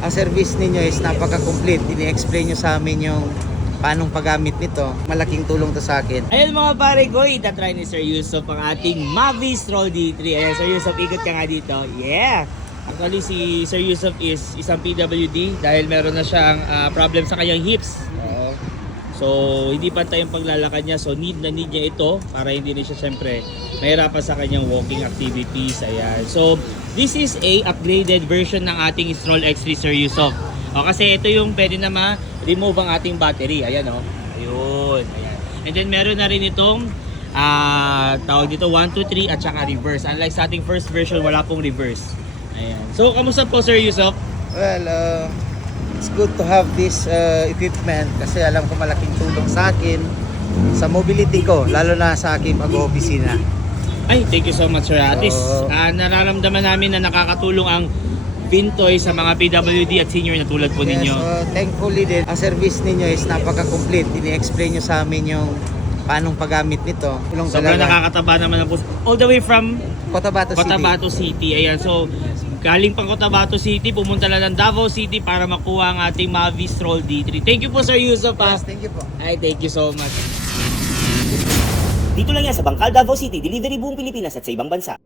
Ang service ninyo is napaka-complete. Ini-explain nyo sa amin yung paanong paggamit nito. Malaking tulong to sa akin. Ayun mga pare ko, itatry ni Sir Yusuf ang ating Mavi Stroll D3. Ayan, Sir Yusuf, ikot ka nga dito. Yeah! Actually, si Sir Yusuf is isang PWD dahil meron na siyang problem sa kanyang hips. Oo. So, hindi pantay yung paglalakad niya. So, need niya ito para hindi na siya syempre mahirapan sa kanyang walking activities. Ayan. So, this is a upgraded version ng ating Stroll X3 Sir Yusuf. O, kasi ito yung pwede na ma-remove ang ating battery. Ayan o. Ayun. Ayan. And then meron na rin itong tawag dito 1, 2, 3 at saka reverse. Unlike sa ating first version, wala pong reverse. Ayan. So, kamusta po Sir Yusuf? Well, it's good to have this equipment kasi alam ko malaking tulong sa akin sa mobility ko, lalo na sa aking pag-opisina. Ay, thank you so much Sir Atis. Oo. Nararamdaman namin na nakakatulong ang Vintoy sa mga PWD at senior na tulad po ninyo. Thankfully din, ang service ninyo is napaka-complete. Ini-explain nyo sa amin yung paanong paggamit nito. Sobrang nakakataba naman ang all the way from Cotabato City. Ayan, so galing pang Cotabato City, pumunta lang ng Davao City para makuha ang ating Mavi Stroll D3. Thank you po Sir Yusuf. Yes, thank you po. Ay, thank you so much. Dito lang yan sa Bangkal, Davao City. Delivery buong Pilipinas at sa ibang bansa.